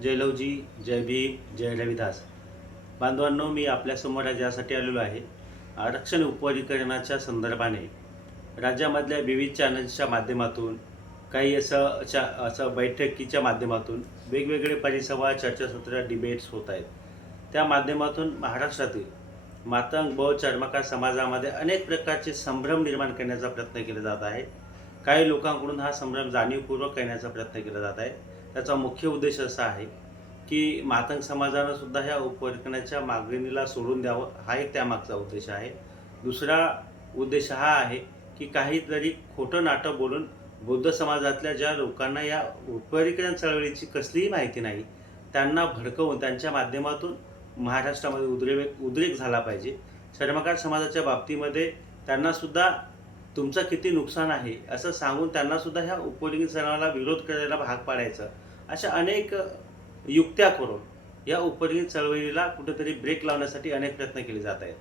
जय लवजी, जय भीम, जय रविदास. बांधवांनो, मी आपल्यासमोर आज यासाठी आलेलो आहे. आरक्षण उपवर्गीकरणाच्या संदर्भाने राज्यामधल्या विविध चॅनल्सच्या माध्यमातून काही असं बैठकीच्या माध्यमातून वेगवेगळे परिसंवाद, चर्चासत्र, डिबेट्स होत आहेत. त्या माध्यमातून महाराष्ट्रातील मातंग बौद्ध चर्मकार समाजामध्ये अनेक प्रकारचे संभ्रम निर्माण करण्याचा प्रयत्न केला जात आहे. काही लोकांकडून हा संभ्रम जाणीवपूर्वक करण्याचा प्रयत्न केला जात आहे. त्याचा मुख्य उद्देश असा आहे की मातंग समाजानं सुद्धा ह्या उपवर्गीकरणाच्या मागणीला सोडून द्यावं, हा एक त्यामागचा उद्देश आहे. दुसरा उद्देश हा आहे की काहीतरी खोटं नाटं बोलून बौद्ध समाजातल्या ज्या लोकांना या उपवर्गीकरण चळवळीची कसलीही माहिती नाही, त्यांना भडकवून त्यांच्या माध्यमातून महाराष्ट्रामध्ये उद्रेक झाला पाहिजे. चर्मकार समाजाच्या बाबतीमध्ये त्यांनासुद्धा तुमचं किती नुकसान आहे असं सांगून त्यांनासुद्धा ह्या उपवर्गीकरणाला विरोध करायला भाग पाडायचं, अशा अनेक युक्त्या करून या उपवर्गीकरण चळवळीला कुठेतरी ब्रेक लावण्यासाठी अनेक प्रयत्न केले जात आहेत.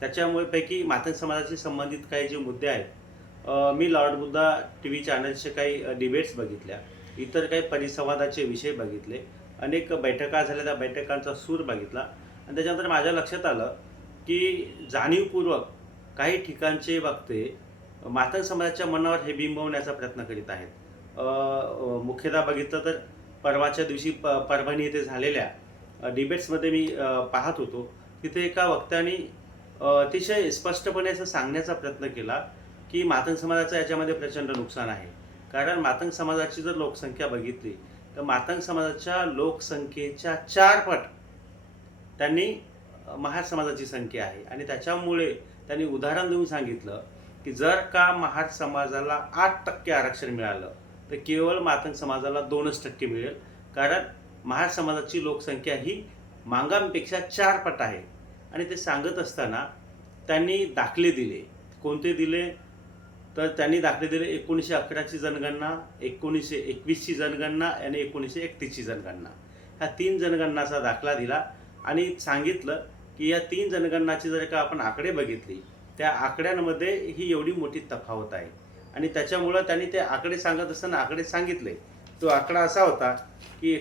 त्याच्यामुळे पैकी मातंग समाजाशी संबंधित काही जे मुद्दे आहेत, मी लॉर्ड बुद्धा टी व्ही चॅनल्सचे काही डिबेट्स बघितल्या, इतर काही परिसंवादाचे विषय बघितले, अनेक बैठका झाल्या, त्या बैठकांचा सूर बघितला आणि त्याच्यानंतर माझ्या लक्षात आलं की जाणीवपूर्वक काही ठिकाणचे वक्ते मातंग समाजाच्या मनावर हे बिंबवण्याचा प्रयत्न करीत आहेत. मुख्यतः बघितलं तर परवाच्या दिवशी परभणी येथे झालेल्या डिबेट्समध्ये मी पाहत होतो. तिथे एका वक्त्याने अतिशय स्पष्टपणे असं सांगण्याचा प्रयत्न केला की मातंग समाजाचं याच्यामध्ये प्रचंड नुकसान आहे. कारण मातंग समाजाची जर लोकसंख्या बघितली तर मातंग समाजाच्या लोकसंख्येच्या 4 पट त्यांनी महार समाजाची संख्या आहे. आणि त्याच्यामुळे त्यांनी उदाहरण देऊन सांगितलं की जर का महार समाजाला 8% आरक्षण मिळालं तर केवळ मातंग समाजाला 2% मिळेल. कारण महार समाजाची लोकसंख्या ही मांगांपेक्षा 4 पट आहे. आणि ते सांगत असताना त्यांनी दाखले दिले. कोणते दिले? तर त्यांनी दाखले दिले 1911ची जनगणना, 1921ची जनगणना आणि 1931ची जनगणना. ह्या 3 जनगणनाचा दाखला दिला आणि सांगितलं की या 3 जनगणनाची जर का आपण आकडे बघितली, त्या आकड्यांमध्ये ही एवढी मोठी तफावत आहे. आणि त्याच्यामुळं त्यांनी ते आकडे सांगत असताना आकडे सांगितले. तो आकडा असा होता की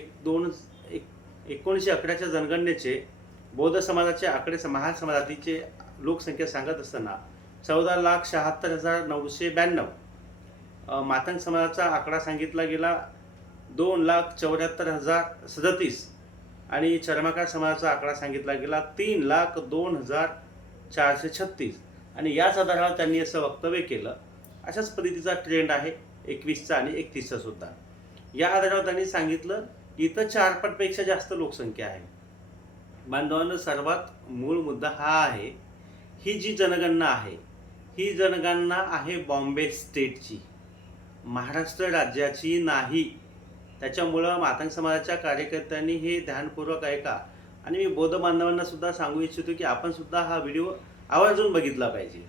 1911च्या जनगणनेचे बौद्ध समाजाचे आकडे महार समाजातीचे लोकसंख्या सांगत असताना 14,76,992. मातंग समाजाचा आकडा सांगितला गेला 2,74,037 आणि चर्मकार समाजाचा आकडा सांगितला गेला 3,02,436. आणि याच आधारावर त्यांनी असं वक्तव्य केलं. अशाच पद्धतीचा ट्रेंड आहे 21चा आणि 31चा सुद्धा. या आधारावर त्यांनी सांगितलं की इथं 4 पटपेक्षा जास्त लोकसंख्या आहे. बांधवांनो, सर्वात मूळ मुद्दा हा आहे, ही जी जनगणना आहे, ही जनगणना आहे बॉम्बे स्टेटची, महाराष्ट्र राज्याची नाही. त्याच्यामुळं मातंग समाजाच्या कार्यकर्त्यांनी हे ध्यानपूर्वक ऐका. आणि मी बौद्ध बांधवांना सुद्धा सांगू इच्छितो की आपण सुद्धा हा व्हिडिओ आवर्जून बघितला पाहिजे.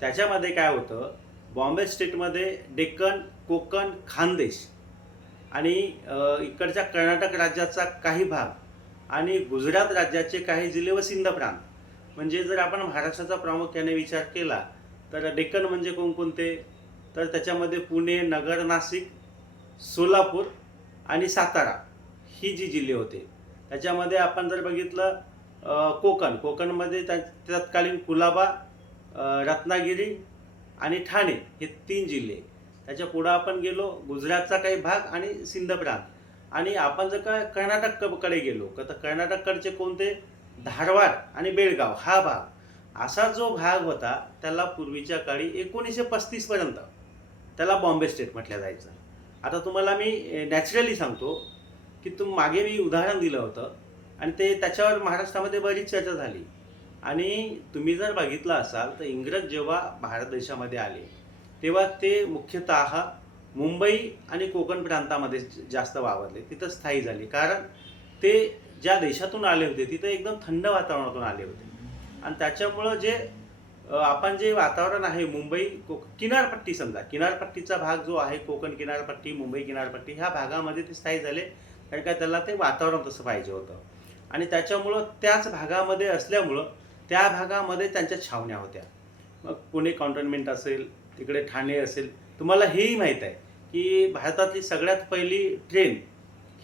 त्याच्यामध्ये काय होतं, बॉम्बे स्टेटमध्ये डेक्कन, कोकण, खानदेश आणि इकडच्या कर्नाटक राज्याचा काही भाग आणि गुजरात राज्याचे काही जिल्हे व सिंध प्रांत. म्हणजे जर आपण महाराष्ट्राचा प्रामुख्याने विचार केला तर डेक्कन म्हणजे कोणकोणते? तर त्याच्यामध्ये पुणे, नगर, नाशिक, सोलापूर आणि सातारा ही जी जिल्हे होते. त्याच्यामध्ये आपण जर बघितलं कोकणमध्ये तत्कालीन कुलाबा, रत्नागिरी आणि ठाणे हे 3 जिल्हे. त्याच्या पुढं आपण गेलो गुजरातचा काही भाग आणि सिंध प्रांत. आणि आपण जर का कर्नाटककडे गेलो तर कर्नाटककडचे कोणते? धारवाड आणि बेळगाव हा भाग. असा जो भाग होता त्याला पूर्वीच्या काळी 1935 पर्यंत त्याला बॉम्बे स्टेट म्हटलं जायचं. आता तुम्हाला मी नॅचरली सांगतो की मागे मी उदाहरण दिलं होतं आणि त्याच्यावर महाराष्ट्रामध्ये बरीच चर्चा झाली. आणि तुम्ही जर बघितलं असाल तर इंग्रज जेव्हा भारत देशामध्ये आले तेव्हा ते मुख्यतः मुंबई आणि कोकण प्रांतामध्ये जास्त वावरले, तिथं स्थायी झाले. कारण ते ज्या देशातून आले होते तिथं एकदम थंड वातावरणातून आले होते. आणि त्याच्यामुळं आपण जे वातावरण आहे मुंबई किनारपट्टी, समजा किनारपट्टीचा भाग जो आहे, कोकण किनारपट्टी, मुंबई किनारपट्टी, ह्या भागामध्ये ते स्थायी झाले. कारण काय त्याला ते वातावरण तसं पाहिजे होतं. आणि त्याच्यामुळं त्याच भागामध्ये असल्यामुळं त्या भागामध्ये त्यांच्या छावण्या होत्या. मग पुणे कॉन्टोन्मेंट असेल, तिकडे ठाणे असेल. तुम्हाला हेही माहीत आहे की भारतातली सगळ्यात पहिली ट्रेन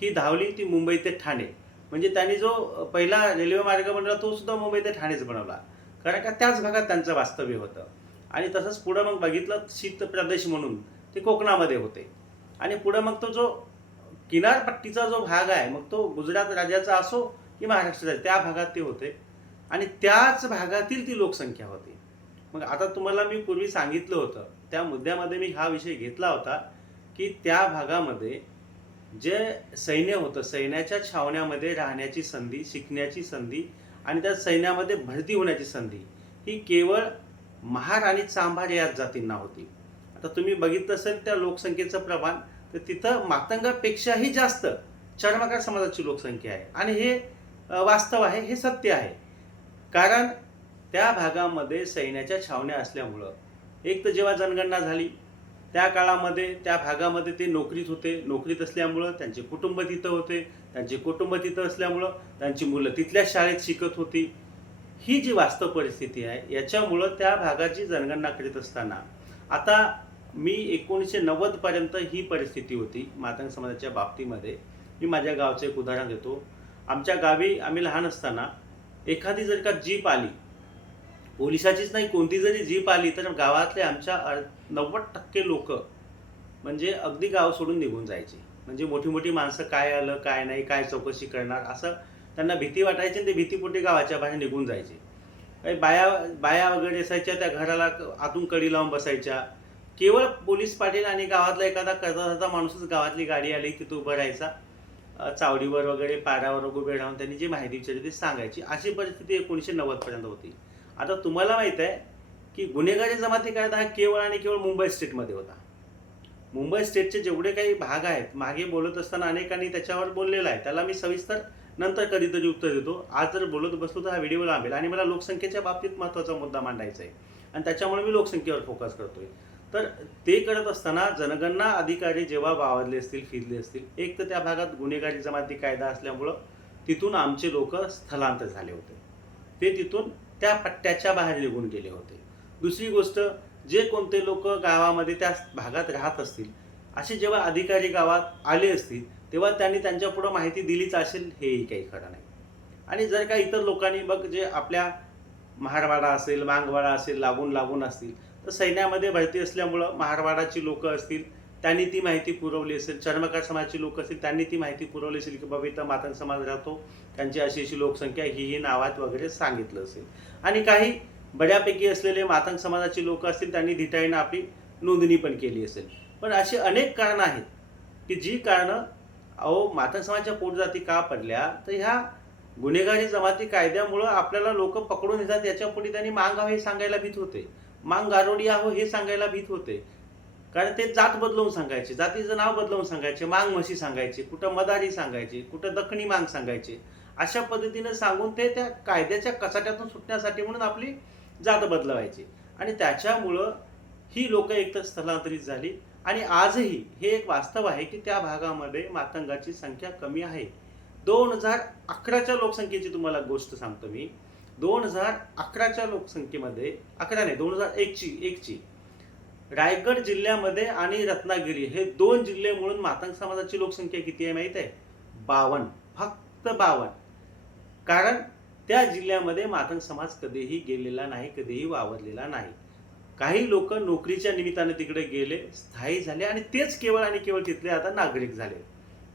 ही धावली ती मुंबई ते ठाणे. म्हणजे त्यांनी जो पहिला रेल्वे मार्ग बनवला तो सुद्धा मुंबई ते ठाणेच बनवला, कारण का त्याच भागात त्यांचं वास्तव्य होतं. आणि तसंच पुढं मग बघितलं शीत प्रदेश म्हणून ते कोकणामध्ये होते. आणि पुढं मग तो जो किनारपट्टीचा जो भाग आहे, मग तो गुजरात राज्याचा असो की महाराष्ट्राचा, त्या भागात ते होते आणि त्याच भागातील ती लोकसंख्या होती. मग आता तुम्हाला मी पूर्वी सांगितलं होतं, त्या मुद्द्यामध्ये मी हा विषय घेतला होता की त्या भागामध्ये जे सैन्य होतं, सैन्याच्या छावण्यामध्ये राहण्याची संधी, शिकण्याची संधी आणि त्या सैन्यामध्ये भरती होण्याची संधी ही केवळ महार आणि चांभार या जातींना होती. आता तुम्ही बघितलं असेल त्या लोकसंख्येचं प्रमाण, तर तिथं मातंगापेक्षाही जास्त चर्मकार समाजाची लोकसंख्या आहे. आणि हे वास्तव आहे, हे सत्य आहे. कारण त्या भागामध्ये सैन्याच्या छावण्या असल्यामुळं, एक तर जेव्हा जनगणना झाली त्या काळामध्ये त्या भागामध्ये ते नोकरीत होते. नोकरीत असल्यामुळं त्यांचे कुटुंब तिथं होते. त्यांचे कुटुंब तिथं असल्यामुळं त्यांची मुलं तिथल्याच शाळेत शिकत होती. ही जी वास्तव परिस्थिती आहे, याच्यामुळं त्या भागाची जनगणना करीत असताना आता मी 1990 पर्यंत ही परिस्थिती होती मातंग समाजाच्या बाबतीमध्ये. मी माझ्या गावचं एक उदाहरण देतो. आमच्या गावी आम्ही लहान असताना एखादी जर का जीप आली, पोलिसाचीच नाही, कोणती जरी जीप आली, तर गावातले आमच्या 90% लोक म्हणजे अगदी गाव सोडून निघून जायचे. म्हणजे मोठी मोठी माणसं काय आलं काय नाही, काय चौकशी करणार, असं त्यांना भीती वाटायची आणि ते भीतीपोटी गावाच्या बाहेर निघून जायचे. काही बाया बाया वगैरे असायच्या, त्या घराला आतून कडी लावून बसायच्या. केवळ पोलीस पाटील आणि गावातला एखादा करता माणूसच गावातली गाडी आली तिथं उभं राहायचा. चावडीवर वगैरे पारावर उभे राहून त्यांनी जी माहिती विचारली ती सांगायची. अशी परिस्थिती 1990 पर्यंत होती. आता तुम्हाला माहित आहे की गुन्हेगारी जमाती कायदा हा केवळ आणि केवळ मुंबई स्टेटमध्ये होता. मुंबई स्टेटचे जेवढे काही भाग आहेत, मागे बोलत असताना अनेकांनी त्याच्यावर बोललेलं आहे, त्याला मी सविस्तर नंतर कधीतरी उत्तर देतो. आज जर बोलत बसलो तर हा व्हिडिओ लांबेल आणि मला लोकसंख्येच्या बाबतीत महत्त्वाचा मुद्दा मांडायचा आहे आणि त्याच्यामुळे मी लोकसंख्येवर फोकस करतोय. तर ते करत असताना जनगणना अधिकारी जेव्हा वावरले असतील, फिरले असतील, एक तर त्या भागात गुन्हेगारी जमाती कायदा असल्यामुळं तिथून आमचे लोक स्थलांतर झाले होते. ते तिथून त्या पट्ट्याच्या बाहेर निघून गेले होते. दुसरी गोष्ट, जे कोणते लोक गावामध्ये त्या भागात राहत असतील, असे जेव्हा अधिकारी गावात आले असतील तेव्हा त्यांनी त्यांच्या पुढं माहिती दिलीच असेल, हेही काही खरं नाही. आणि जर का इतर लोकांनी बघ, जे आपल्या महारवाडा असेल, मांगवाडा असेल, लागून लागून असतील, तर सैन्यामध्ये भरती असल्यामुळं महारवाडाची लोक असतील, त्यांनी ती माहिती पुरवली असेल. चर्मकार समाजाची लोक असतील, त्यांनी ती माहिती पुरवली असेल की बाबा इथं मातंग समाज राहतो, त्यांची अशी अशी लोकसंख्या ही नावात वगैरे सांगितलं असेल. आणि काही बऱ्यापैकी असलेले मातंग समाजाची लोक असतील, त्यांनी धिटाईनं आपली नोंदणी पण केली असेल. पण अशी अनेक कारणं आहेत की जी कारणं, मातंग समाजाच्या पोटजाती का पडल्या, तर ह्या गुन्हेगारी जमाती कायद्यामुळं आपल्याला लोक पकडून येतात. याच्यापुढे त्यांनी मांग हे सांगायला भीत होते, मांग गारोडी आहो हे सांगायला भीत होते. कारण ते जात बदलवून सांगायचे, जातीचं नाव बदलवून सांगायचे, मांग म्हशी सांगायचे, कुठं मदारी सांगायचे, कुठं दखणी मांग सांगायचे. अशा पद्धतीनं सांगून ते त्या कायद्याच्या कचाट्यातून सुटण्यासाठी म्हणून आपली जात बदलवायची. आणि त्याच्यामुळं ही लोक एकतर स्थलांतरित झाली. आणि आजही हे एक वास्तव आहे की त्या भागामध्ये मातंगाची संख्या कमी आहे. 2011च्या लोकसंख्येची तुम्हाला गोष्ट सांगतो मी. 2011च्या लोकसंख्येमध्ये, 11 नाही 2001ची रायगड जिल्ह्यामध्ये आणि रत्नागिरी हे 2 जिल्हे मिळून मातंग समाजाची लोकसंख्या किती आहे माहित आहे? 52, फक्त 52. कारण त्या जिल्ह्यामध्ये मातंग समाज कधीही गेलेला नाही, कधीही वावरलेला नाही. काही लोक नोकरीच्या निमित्ताने तिकडे गेले, स्थायी झाले आणि तेच केवळ आणि केवळ तिथले आता नागरिक झाले.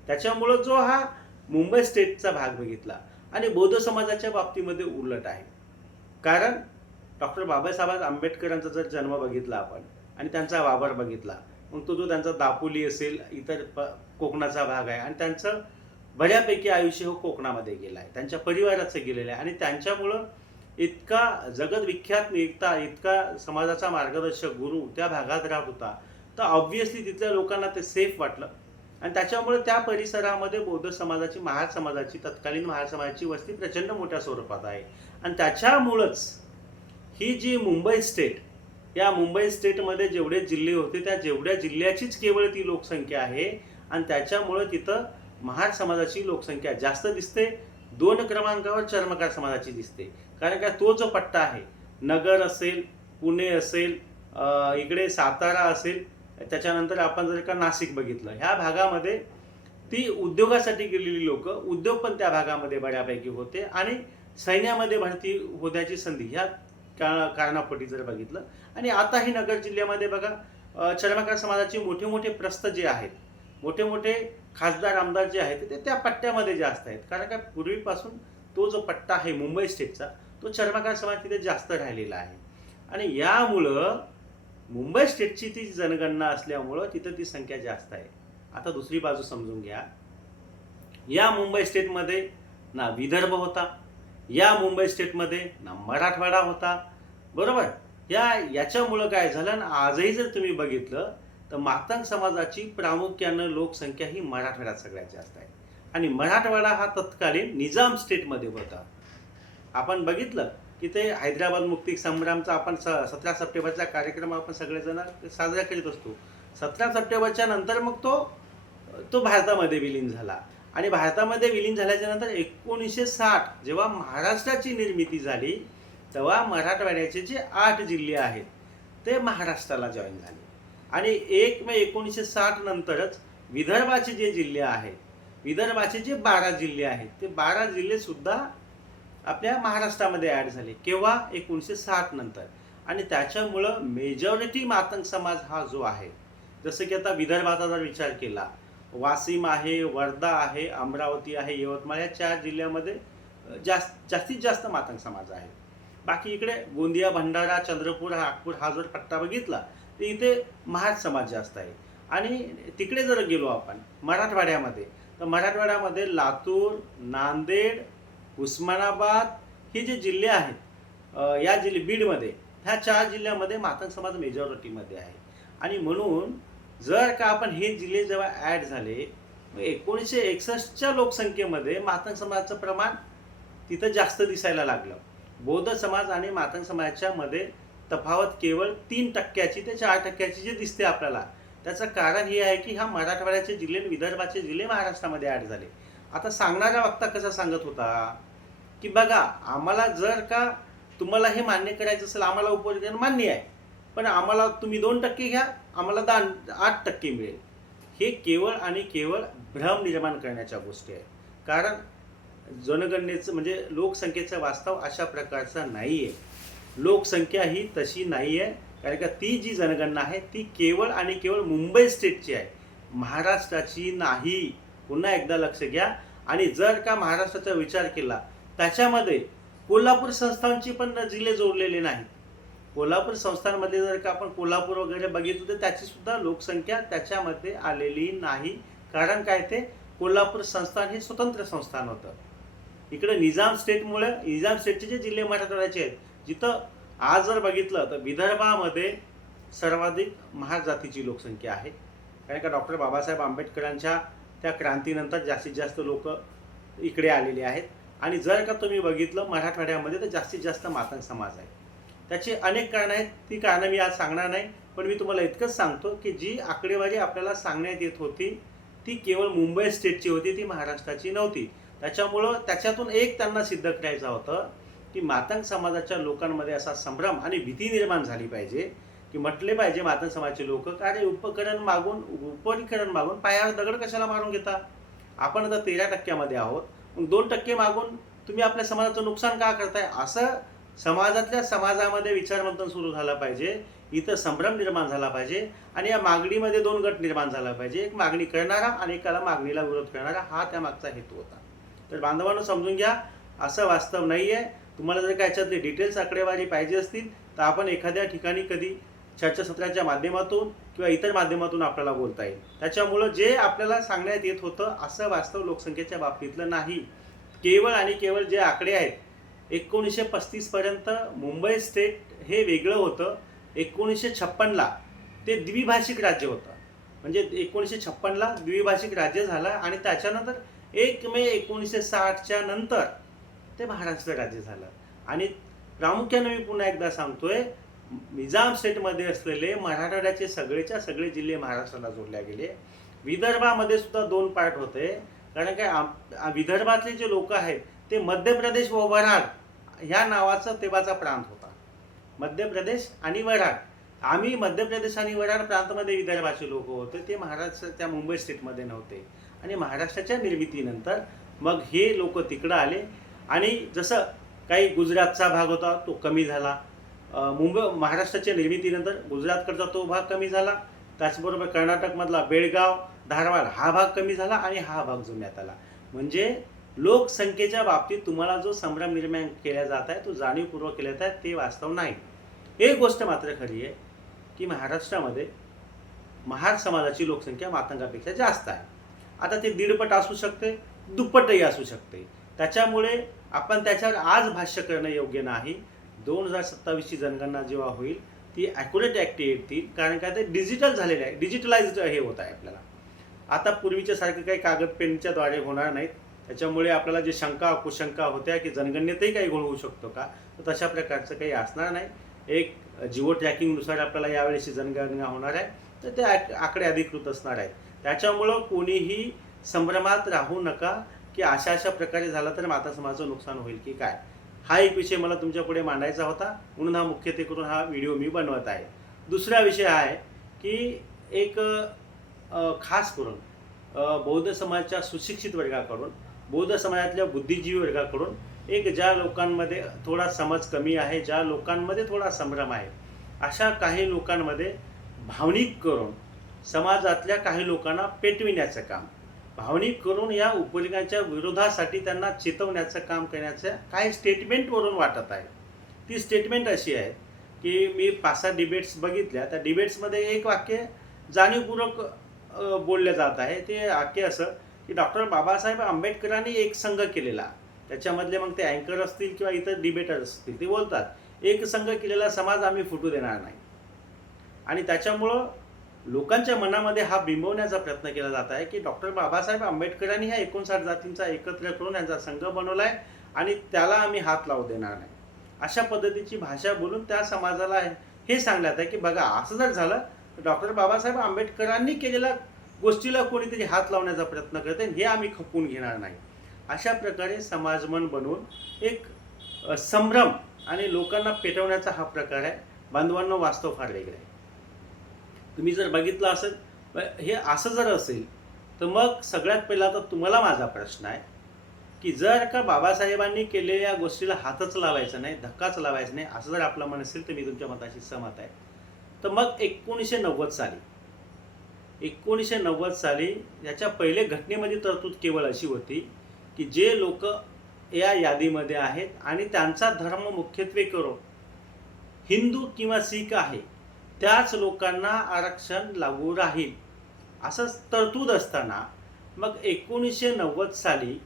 त्याच्यामुळं जो हा मुंबई स्टेटचा भाग बघितला. आणि बौद्ध समाजाच्या बाबतीमध्ये उलट आहे. कारण डॉक्टर बाबासाहेब आंबेडकरांचा जर जन्म बघितला आपण आणि त्यांचा वावर बघितला, मग तो जो त्यांचा दापोली असेल, इतर कोकणाचा भाग आहे आणि त्यांचं बऱ्यापैकी आयुष्य हो कोकणामध्ये गेलं आहे, त्यांच्या परिवाराचं गेलेलं आहे. आणि त्यांच्यामुळं इतका जगदविख्यात नेता, इतका समाजाचा मार्गदर्शक गुरु त्या भागात राहत होता, तर ऑब्व्हियसली तिथल्या लोकांना ते सेफ वाटलं. आणि त्याच्यामुळे त्या परिसरामध्ये बौद्ध समाजाची, महार समाजाची, तत्कालीन महार समाजाची वस्ती प्रचंड मोठ्या स्वरूपात आहे. आणि त्याच्यामुळंच ही जी मुंबई स्टेट, या मुंबई स्टेटमध्ये जेवढे जिल्हे होते त्या जेवढ्या जिल्ह्याचीच केवळ ती लोकसंख्या आहे. आणि त्याच्यामुळं तिथं महार समाजाची लोकसंख्या जास्त दिसते. 2 क्रमांकावर चर्मकार समाजाची दिसते. कारण का तो जो पट्टा आहे, नगर असेल, पुणे असेल, इकडे सातारा असेल, त्याच्यानंतर आपण जर का नाशिक बघितलं, ह्या भागामध्ये ती उद्योगासाठी गेलेली लोक, उद्योग पण त्या भागामध्ये बऱ्यापैकी होते आणि सैन्यामध्ये भरती होण्याची संधी ह्या कारणापोटी जर बघितलं. आणि आताही नगर जिल्ह्यामध्ये बघा, चर्मकार समाजाचे मोठे मोठे प्रस्थ जे आहेत, मोठे मोठे खासदार आमदार जे आहेत ते त्या पट्ट्यामध्ये जास्त आहेत. कारण का पूर्वीपासून तो जो पट्टा आहे मुंबई स्टेटचा, तो चर्मकार समाज तिथे जास्त राहिलेला आहे. आणि यामुळं मुंबई स्टेटची ती जनगणना असल्यामुळं तिथं ती संख्या जास्त आहे. आता दुसरी बाजू समजून घ्या. या मुंबई स्टेटमध्ये ना विदर्भ होता, या मुंबई स्टेटमध्ये ना मराठवाडा होता, बरोबर. याच्यामुळं काय झालं, आणि आजही जर तुम्ही बघितलं तर मातंग समाजाची प्रामुख्यानं लोकसंख्या ही मराठवाड्यात सगळ्यात जास्त आहे. आणि मराठवाडा हा तत्कालीन निजाम स्टेटमध्ये होता. आपण बघितलं की ते हैदराबाद मुक्ती संग्रामचा आपण 17 सप्टेंबरचा कार्यक्रम आपण सगळेजण साजरा करीत असतो. 17 सप्टेंबरच्या नंतर मग तो तो भारतामध्ये विलीन झाला. आणि भारतामध्ये विलीन झाल्याच्या नंतर 1960 जेव्हा महाराष्ट्राची निर्मिती झाली, तेव्हा मराठवाड्याचे जे 8 जिल्हे आहेत ते महाराष्ट्राला जॉईन झाले. आणि 1 मे 1960 नंतरच विदर्भाचे जे जिल्हे आहेत, विदर्भाचे जे 12 जिल्हे आहेत, ते 12 जिल्हे सुद्धा आपल्या महाराष्ट्रामध्ये ॲड झाले. केव्हा? 1960 नंतर. आणि त्याच्यामुळं मेजॉरिटी मातंग समाज हा जो आहे, जसं की आता विदर्भाचा जर विचार केला, वाशिम आहे, वर्धा आहे, अमरावती आहे, यवतमाळ या 4 जिल्ह्यामध्ये जास्तीत जास्त मातंग समाज आहे. बाकी इकडे गोंदिया, भंडारा, चंद्रपूर, नागपूर हा जर पट्टा बघितला तर इथे महार समाज जास्त आहे. आणि तिकडे जर गेलो आपण मराठवाड्यामध्ये, तर मराठवाड्यामध्ये लातूर, नांदेड, उस्मानाबाद हे जे जिल्हे आहेत, या जिल्हे बीडमध्ये, ह्या 4 जिल्ह्यामध्ये मातंग समाज मेजॉरिटीमध्ये आहे. आणि म्हणून जर का आपण हे जिल्हे जेव्हा ॲड झाले, 1961च्या लोकसंख्येमध्ये मातंग समाजाचं प्रमाण तिथं जास्त दिसायला लागलं. बौद्ध समाज आणि मातंग समाजाच्या मध्ये तफावत केवळ 3% ते 4% जे दिसते आपल्याला. त्याचं कारण हे आहे की हा मराठवाड्याचे जिल्हे, विदर्भाचे जिल्हे महाराष्ट्रामध्ये ॲड झाले. आता सांगणारा वक्ता कसा सांगत होता की बघा, आम्हाला जर का तुम्हाला हे मान्य करायचं असेल, आम्हाला उपवर्गीकरण मान्य आहे, पण आम्हाला तुम्ही 2% घ्या, आम्हाला 8% मिळेल. हे केवळ आणि केवळ भ्रम निर्माण करण्याच्या गोष्टी आहेत. कारण जनगणनेचं म्हणजे लोकसंख्येचं वास्तव अशा प्रकारचा नाही आहे. लोकसंख्या ही तशी नाही आहे. कारण का ती जी जनगणना आहे ती केवळ आणि केवळ मुंबई स्टेटची आहे, महाराष्ट्राची नाही. पुन्हा एकदा लक्ष घ्या. आणि जर का महाराष्ट्राचा विचार केला, त्याच्यामध्ये कोल्हापूर संस्थानची पण जिल्हे जोडलेले नाहीत. कोल्हापूर संस्थानमध्ये जर का आपण कोल्हापूर वगैरे बघितलं तर त्याची सुद्धा लोकसंख्या त्याच्यामध्ये आलेली नाही. कारण काय, ते कोल्हापूर संस्थान हे स्वतंत्र संस्थान होतं. इकडे निजाम स्टेटचे जे जिल्हे मराठवाड्याचे आहेत, जिथं आज जर बघितलं तर विदर्भामध्ये सर्वाधिक महार जातीची लोकसंख्या आहे. कारण का डॉक्टर बाबासाहेब आंबेडकरांच्या त्या क्रांतीनंतर जास्तीत जास्त लोक इकडे आलेले आहेत. आणि जर का तुम्ही बघितलं मराठवाड्यामध्ये तर जास्तीत जास्त मातंग समाज आहे. त्याची अनेक कारणं आहेत, ती कारणं मी आज सांगणार नाही. पण मी तुम्हाला इतकंच सांगतो की जी आकडेवारी आपल्याला सांगण्यात येत होती ती केवळ मुंबई स्टेटची होती, ती महाराष्ट्राची नव्हती. त्याच्यामुळं त्याच्यातून एक त्यांना सिद्ध करायचं होतं की मातंग समाजाच्या लोकांमध्ये असा संभ्रम आणि भीती निर्माण झाली पाहिजे की म्हटले पाहिजे मातंग समाजाचे लोक, काय उपकरण मागून पायावर दगड कशाला मारून घेता? आपण आता 13% आहोत, मग 2% मागून तुम्ही आपल्या समाजाचं नुकसान का करताय? असं समाजामध्ये विचारमंथन सुरू झालं पाहिजे. इथं संभ्रम निर्माण झाला पाहिजे. आणि या मागणीमध्ये 2 गट निर्माण झाला पाहिजे, एक मागणी करणारा आणि एकाला मागणीला विरोध करणारा, हा त्यामागचा हेतू होता. तर बांधवांनो समजून घ्या, असं वास्तव नाही आहे. तुम्हाला जर काय याच्यातली डिटेल्स आकडेवारी पाहिजे असतील तर आपण एखाद्या ठिकाणी कधी चर्चासत्राच्या माध्यमातून किंवा इतर माध्यमातून आपल्याला बोलता येईल. त्याच्यामुळं जे आपल्याला सांगण्यात येत होतं असं वास्तव लोकसंख्येच्या बाबतीतलं नाही. केवळ आणि केवळ जे आकडे आहेत, 1935 पर्यंत मुंबई स्टेट हे वेगळं होतं. 1956ला ते द्विभाषिक राज्य होतं. म्हणजे 1956ला द्विभाषिक राज्य झालं आणि त्याच्यानंतर 1 मे 1960च्या नंतर ते महाराष्ट्र राज्य झालं. आणि प्रामुख्याने मी पुन्हा एकदा सांगतोय, निजाम स्टेटमध्ये असलेले मराठवाड्याचे सगळेच्या सगळे जिल्हे महाराष्ट्राला जोडले गेले. विदर्भामध्ये सुद्धा 2 पार्ट होते. कारण काय, विदर्भातले जे लोक आहेत ते मध्य प्रदेश व वऱ्हाड ह्या नावाचा तेव्हाचा प्रांत होता. मध्य प्रदेश आणि वऱ्हाड. आम्ही मध्य प्रदेश आणि वऱ्हाड प्रांतामध्ये विदर्भाचे लोक होते, ते महाराष्ट्र त्या मुंबई स्टेटमध्ये नव्हते. आणि महाराष्ट्राच्या निर्मितीनंतर मग हे लोक तिकडं आले आणि जसं काही गुजरातचा भाग होता तो कमी झाला, महाराष्ट्राच्या निर्मितीनंतर गुजरातकडचा तो भाग कमी झाला, त्याचबरोबर कर्नाटकमधला बेळगाव, धारवाड हा भाग कमी झाला आणि हा भाग जुळण्यात आला. म्हणजे लोकसंख्येच्या बाबतीत तुम्हाला जो संभ्रम निर्माण केला जात आहे तो जाणीवपूर्वक केला जात आहे, ते वास्तव नाही. एक गोष्ट मात्र खरी आहे की महाराष्ट्रामध्ये महार समाजाची लोकसंख्या मातंगापेक्षा जास्त आहे. आता ते दीडपट असू शकते, दुप्पटही असू शकते. त्याच्यामुळे आपण त्याच्यावर आज भाष्य करणं योग्य नाही. 2027ची जनगणना जेव्हा होईल ती ॲक्युरेट येतील, कारण का ते डिजिटल झालेलं आहे, डिजिटलाइज्ड हे होत आहे. आपल्याला आता पूर्वीच्या सारखे काही कागद पेनच्या द्वारे होणार नाहीत. त्याच्यामुळे आपल्याला जे शंका कुशंका होत्या की जनगणनेतही काही घोळ होऊ शकतो का, तर तशा प्रकारचं काही असणार नाही. एक जिओ ट्रॅकिंगनुसार आपल्याला यावेळेची जनगणना होणार आहे, तर ते आकडे अधिकृत असणार आहेत. त्याच्यामुळं कोणीही संभ्रमात राहू नका की अशा प्रकारे झालं तर माता समाजाचं नुकसान होईल की काय. हा एक विषय मला तुमच्या पुढे मांडायचा होता, म्हणून हा मुख्यत्वे करून हा व्हिडिओ मी बनवत आहे. दुसरा विषय हा आहे की एक खास करून बौद्ध समाजाच्या सुशिक्षित वर्गाकडून, बौद्ध समाजातल्या बुद्धिजीवी वर्गाकडून एक ज्या लोकांमध्ये थोडा समज कमी आहे, ज्या लोकांमध्ये थोडा संभ्रम आहे, अशा काही लोकांमध्ये भावनिक करून समाजातल्या काही लोकांना पेटविण्याचं काम, भावनिक करून या उपयोगाच्या विरोधासाठी त्यांना चेतवण्याचं काम करण्याचं काही स्टेटमेंटवरून वाटत आहे. ती स्टेटमेंट अशी आहे की मी 5-6 डिबेट्स बघितल्या, त्या डिबेट्समध्ये एक वाक्य जाणीवपूर्वक बोललं जात आहे. ते वाक्य असं की डॉक्टर बाबासाहेब आंबेडकरांनी एक संघ केलेला, त्याच्यामधले मग ते अँकर असतील किंवा इतर डिबेटर असतील, ते बोलतात एक संघ केलेला समाज आम्ही फुटू देणार नाही. आणि त्याच्यामुळं लोकांच्या मनामध्ये हा बिंबवण्याचा प्रयत्न केला जात आहे की डॉक्टर बाबासाहेब आंबेडकरांनी ह्या 59 जातींचा एकत्र करून यांचा संघ बनवला आहे आणि त्याला आम्ही हात लावू देणार नाही. अशा पद्धतीची भाषा बोलून त्या समाजाला हे सांगण्यात आहे की बघा, असं जर झालं तर डॉक्टर बाबासाहेब आंबेडकरांनी केलेल्या गोष्टीला कोणीतरी हात लावण्याचा प्रयत्न करते, हे आम्ही खपवून घेणार नाही. अशा प्रकारे समाजमन बनवून एक संभ्रम आणि लोकांना पेटवण्याचा हा प्रकार आहे. बांधवांनो, वास्तव फार वेगळं आहे. तुम्ही जर बघितलं असेल, हे असं जर असेल तर मग सगळ्यात पहिला तर तुम्हाला माझा प्रश्न आहे की जर का बाबासाहेबांनी केलेल्या गोष्टीला हातच लावायचा नाही, धक्काच लावायचा नाही, असं जर आपलं मन असेल तर मी तुमच्या मताशी सहमत आहे. तर मग 1990 साली याच्या पहिले घटनेमध्ये तरतूद केवळ अशी होती की जे लोक या यादीमध्ये आहेत आणि त्यांचा धर्म मुख्यत्वे करून हिंदू किंवा शीख आहे, त्याच लोकांना आरक्षण लागू राहील, असं तरतूद असताना मग 1990 साली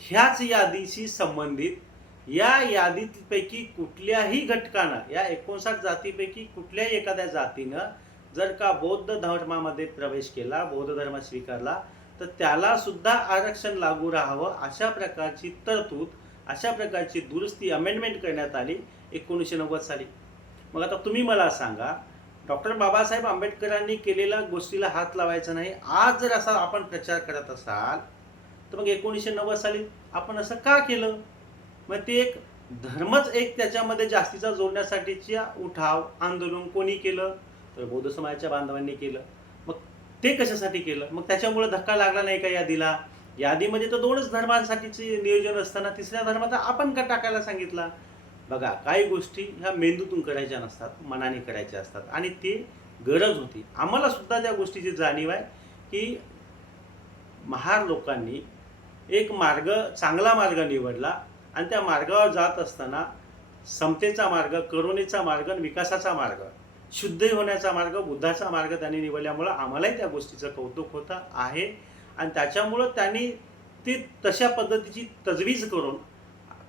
ह्याच यादीशी संबंधित या यादीपैकी कुठल्याही घटकानं, या 59 जातीपैकी कुठल्याही एखाद्या जातीनं जर का बौद्ध धर्मामध्ये प्रवेश केला, बौद्ध धर्म स्वीकारला, तर त्याला सुद्धा आरक्षण लागू राहावं, अशा प्रकारची तरतूद, अशा प्रकारची दुरुस्ती, अमेंडमेंट करण्यात आली 1990 साली. मग आता तुम्ही मला सांगा, डॉक्टर बाबासाहेब आंबेडकरांनी केलेल्या गोष्टीला हात लावायचा नाही, आज जर असा आपण प्रचार करत असाल तर मग 1990 साली आपण असं का केलं? मग ते एक धर्मच एक त्याच्यामध्ये जास्तीचा जोडण्यासाठीच्या उठाव, आंदोलन कोणी केलं? तर बौद्ध समाजाच्या बांधवांनी केलं. मग ते कशासाठी केलं? मग त्याच्यामुळे धक्का लागला नाही का यादीला? यादीमध्ये तर 2च धर्मांसाठीचे नियोजन असताना तिसऱ्या धर्माचा आपण का टाकायला सांगितला? बघा, काही गोष्टी ह्या मेंदूतून करायच्या नसतात, मनाने करायच्या असतात आणि ती गरज होती. आम्हाला सुद्धा त्या गोष्टीची जाणीव आहे की महार लोकांनी एक मार्ग, चांगला मार्ग निवडला आणि त्या मार्गावर जात असताना समतेचा मार्ग, करुणेचा मार्ग, विकासाचा मार्ग, शुद्ध होण्याचा मार्ग, बुद्धाचा मार्ग त्यांनी निवडल्यामुळं आम्हालाही त्या गोष्टीचं कौतुक होतं आहे. आणि त्याच्यामुळं त्यांनी ती तशा पद्धतीची तजवीज करून,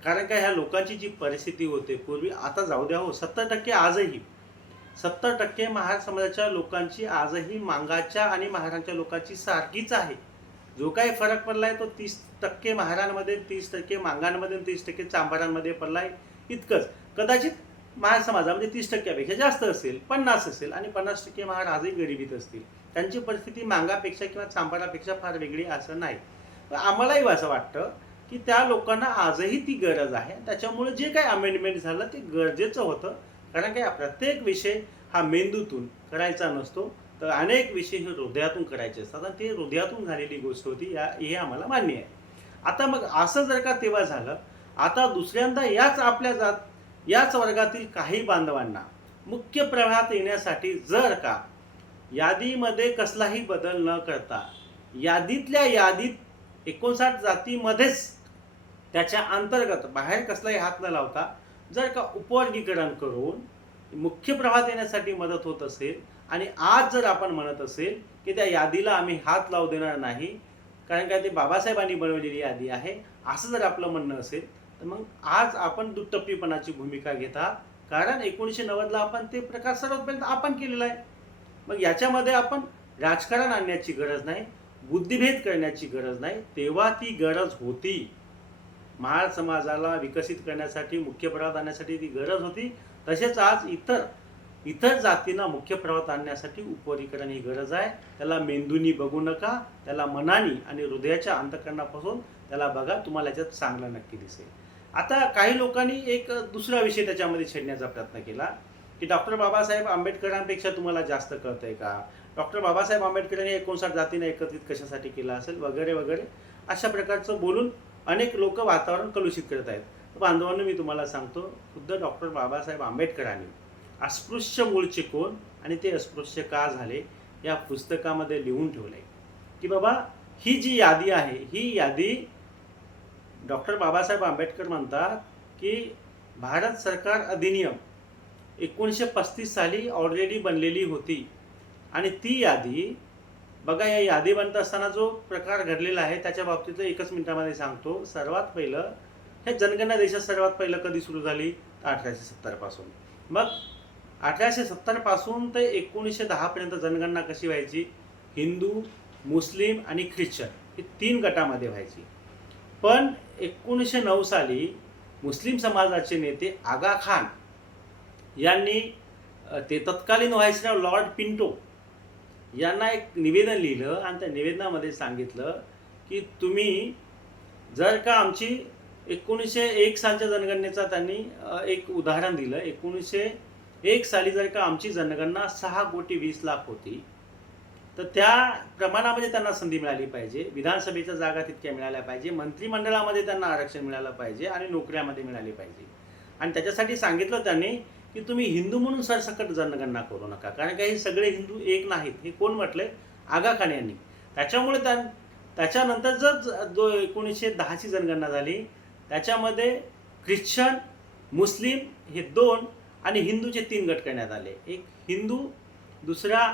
कारण का ह्या लोकांची जी परिस्थिती होते पूर्वी, आता जाऊ द्या हो, 70% आजही 70% महार समाजाच्या लोकांची आजही मांगाच्या आणि महारांच्या लोकांची सारखीच आहे. जो काही फरक पडला आहे तो 30% महारांमध्ये, 30% मांगांमध्ये, 30% चांभारांमध्ये पडला आहे, इतकंच. कदाचित महार समाजामध्ये 30%पेक्षा जास्त असेल, 50 असेल आणि 50% महार आजही गरिबीत असतील. त्यांची परिस्थिती मांगापेक्षा किंवा चांभारापेक्षा फार वेगळी असं नाही. आम्हालाही असं वाटतं की त्या लोकांना आजही ती गरज आहे. त्याच्यामुळे जे काही अमेंडमेंट झालं ते गरजेचं होतं, कारण काय प्रत्येक विषय हा मेंदूतून करायचा नसतो, तर अनेक विषय हे हृदयातून करायचे असतात आणि ते हृदयातून झालेली गोष्ट होती, हे आम्हाला मान्य आहे. आता मग असं जर का तेव्हा झालं, आता दुसऱ्यांदा याच वर्गातील काही बांधवांना मुख्य प्रवाहात येण्यासाठी जर का यादीमध्ये कसलाही बदल न करता यादीतल्या यादीत 59 जातीमध्येच त्याच्या अंतर्गत बाहेर कसलाही हात न लावता जर का उपवर्गीकरण करून मुख्य प्रवाहात येण्यासाठी मदत होत असेल आणि आज जर आपण म्हणत असेल की त्या यादीला आम्ही हात लावू देणार नाही, कारण काय ते बाबासाहेबांनी बनवलेली यादी आहे, असं जर आपलं म्हणणं असेल तर मग आज आपण दुटप्पीपणाची भूमिका घेता. कारण 1990ला आपण ते प्रकार सर्वपर्यंत आपण केलेला आहे. मग याच्यामध्ये आपण राजकारण आणण्याची गरज नाही, बुद्धिभेद करण्याची गरज नाही. तेव्हा ती गरज होती. महार समाजाला विकसित करण्यासाठी, मुख्य प्रवाहात आणण्यासाठी ती गरज होती. तसेच आज इतर जातींना मुख्य प्रवाहात आणण्यासाठी उपवर्गीकरण ही गरज आहे. त्याला मेंदूनी बघू नका, त्याला मनानी आणि हृदयाच्या अंतःकरणापासून त्याला बघा, तुम्हाला याच्यात चांगलं नक्की दिसेल. आता काही लोकांनी एक दुसरा विषय त्याच्यामध्ये छेडण्याचा प्रयत्न केला की डॉक्टर बाबासाहेब आंबेडकरांपेक्षा तुम्हाला जास्त कळतंय का, डॉक्टर बाबासाहेब आंबेडकरांनी 59 जातींना एकत्रित कशासाठी केलं असेल वगैरे वगैरे, अशा प्रकारचं बोलून अनेक लोक वातावरण कलुषित करत आहेत. बांधवांनो, मी तुम्हाला सांगतो, खुद्द डॉक्टर बाबासाहेब आंबेडकरांनी अस्पृश्य मूळचे कोण आणि ते अस्पृश्य का झाले या पुस्तकामध्ये लिहून ठेवलंय की बाबा ही जी यादी आहे, ही यादी डॉक्टर बाबासाहेब आंबेडकर म्हणतात की भारत सरकार अधिनियम 1935 साली ऑलरेडी बनलेली होती. आणि ती यादी बघा, या यादी बनत असताना जो प्रकार घडलेला आहे त्याच्या बाबतीत एकच मिनिटामध्ये सांगतो. सर्वात पहिलं, हे जनगणना देशात सर्वात पहिलं कधी सुरू झाली, तर 1870 पासून. मग 1870 पासून ते 1910 पर्यंत जनगणना कशी व्हायची, हिंदू, मुस्लिम आणि ख्रिश्चन हे 3 गटामध्ये व्हायची. पण 1909 साली मुस्लिम समाजाचे नेते आगा खान यांनी ते तत्कालीन व्हाईसरॉय लॉर्ड पिंटो यांना एक निवेदन लिहिलं आणि त्या निवेदनामध्ये सांगितलं की तुम्ही जर का आमची 1901 सालच्या जनगणनेचा त्यांनी एक उदाहरण दिलं. 1901 साली जर का आमची जनगणना 6,20,00,000 होती, तर त्या प्रमाणामध्ये त्यांना संधी मिळाली पाहिजे, विधानसभेच्या जागा तितक्या मिळाल्या पाहिजे, मंत्रिमंडळामध्ये त्यांना आरक्षण मिळालं पाहिजे आणि नोकऱ्यामध्ये मिळाली पाहिजे. आणि त्याच्यासाठी सांगितलं त्यांनी की तुम्ही हिंदू म्हणून सरसकट जनगणना करू नका, कारण काही सगळे हिंदू एक नाहीत. हे कोण म्हटलंय, आगा खान यांनी. त्याच्यामुळे त्याच्यानंतर जो 1910ची जनगणना झाली त्याच्यामध्ये ख्रिश्चन, मुस्लिम हे 2 आणि हिंदूचे 3 गट करण्यात आले. एक हिंदू, दुसरा